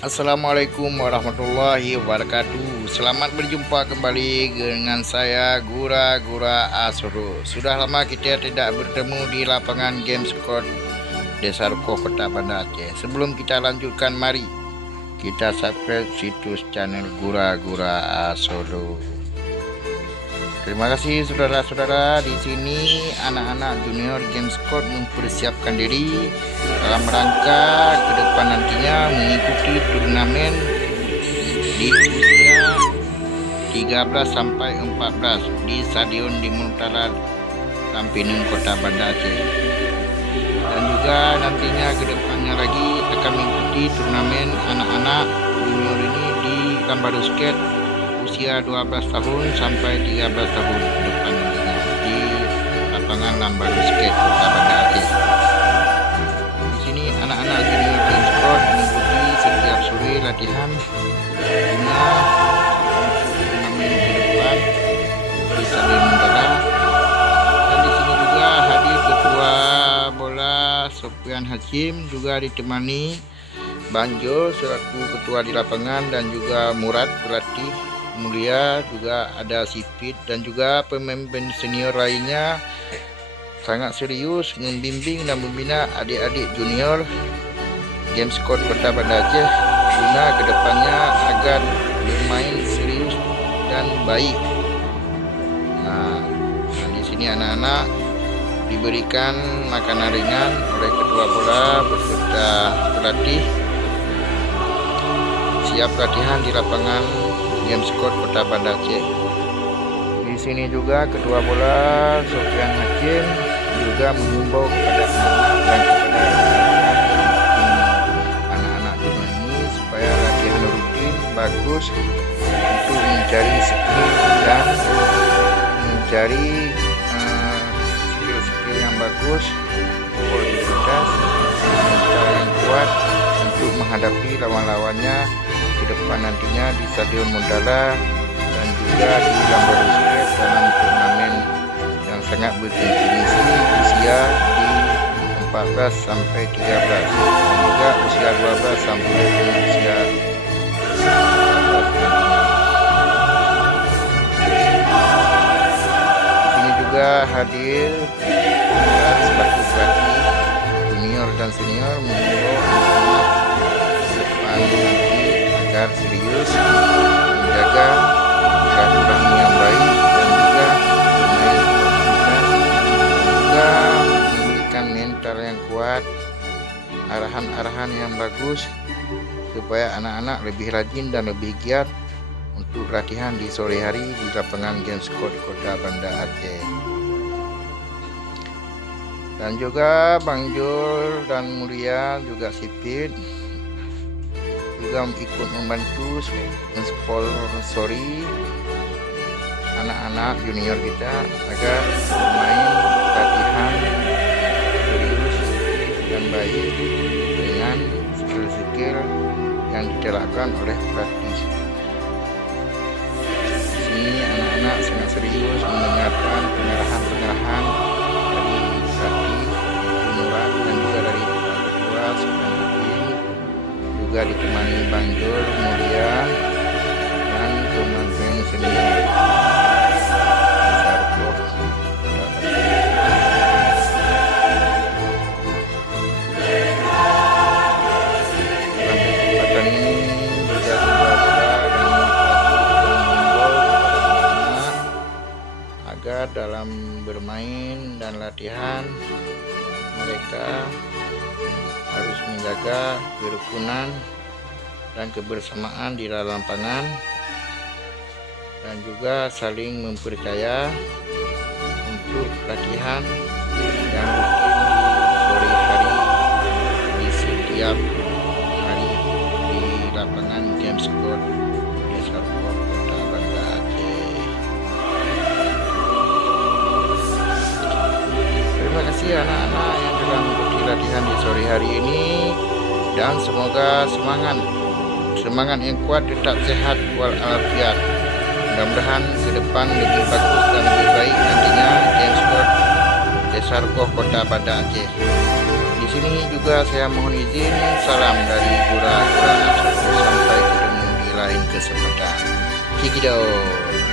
Assalamualaikum warahmatullahi wabarakatuh. Selamat berjumpa kembali dengan saya Gura Asoro. Sudah lama kita tidak bertemu di lapangan Gamescom Desa Rukoh Kota Banda Aceh. Sebelum kita lanjutkan, mari kita subscribe situs channel Gura Asoro. Terima kasih saudara-saudara. Di sini anak-anak junior Gamescom mempersiapkan diri dalam rangka ke depan nantinya mengikuti turnamen di usia 13 sampai 14 di Stadion di Muntala Tampinung Kota Banda Aceh. Dan juga nantinya ke depannya lagi akan mengikuti turnamen anak-anak junior ini di Lambaru Skate usia 12 tahun sampai 13 tahun ke depan nantinya di lapangan Lambaru Skate Kota Banda Aceh. Di sini anak-anak junior Gamescom mengikuti setiap sore latihan guna turnamen ke depan di Stadion Muntala. Dan di sini juga hadir ketua bola Sofian Hashim, juga ditemani Banjo selaku ketua di lapangan, dan juga Murad pelatih mulia, juga ada Sipit dan juga pemimpin senior lainnya sangat serius membimbing dan membina adik-adik junior Gamescom Kota Banda Aceh guna kedepannya agar bermain serius dan baik. Nah, di sini anak-anak diberikan makanan ringan oleh ketua bola beserta pelatih, siap latihan di lapangan Gamescom Kota Banda Aceh. Di sini juga ketua bola Sofian Hakim juga menghimbau kepada anak-anak ini supaya latihan rutin bagus untuk mencari skill dan mencari skill yang bagus, kualitas mental yang kuat untuk menghadapi lawan-lawannya ke depan nantinya di Stadion Muntala dan juga di Lambaru Skate dalam turnamen yang sangat bergengsi usia di 14 sampai 13 dan juga usia 12 sampai usia 14 nantinya. Di sini juga hadir selaku pelatih junior dan senior menghimbau anak-anak ke depan nanti agar serius menjaga silaturahmi yang baik dan juga bermain sportivitas dan juga memberikan mental yang kuat, arahan-arahan yang bagus supaya anak-anak lebih rajin dan lebih giat untuk latihan di sore hari di lapangan Gamescom Kota Banda Aceh. Dan juga Bang Jul dan Mulia juga Sipit juga ikut membantu mensponsori anak-anak junior kita agar bermain latihan serius dan baik dengan skill-skill yang diterapkan oleh pelatih. Di sini anak-anak sangat serius mendengarkan pengarahan-pengarahan dari pelatih Murad dan juga dari ketua Sofian Hakim, juga ditemani Bang Jul, Mulia, dan pemimpin senior Desa Rukoh Kota Banda. Dalam kesempatan ini juga ketua bola dan pelatih mengimbau kepada anak-anak agar dalam bermain dan latihan mereka harus menjaga kerukunan dan kebersamaan di dalam lapangan dan juga saling mempercaya untuk latihan yang rutin di sore hari di setiap hari di lapangan Gamescom Desa Rukoh Kota Banda Aceh. Terima kasih anak-anak yang telah mengikuti latihan di sore hari ini, dan semoga semangat yang kuat, tetap sehat walafiat. Mudah-mudahan ke depan lebih bagus dan lebih baik nantinya Gamescom Desa Rukoh Kota Banda Aceh. Di sini juga saya mohon izin, salam dari Gura Asoro. Cekidot.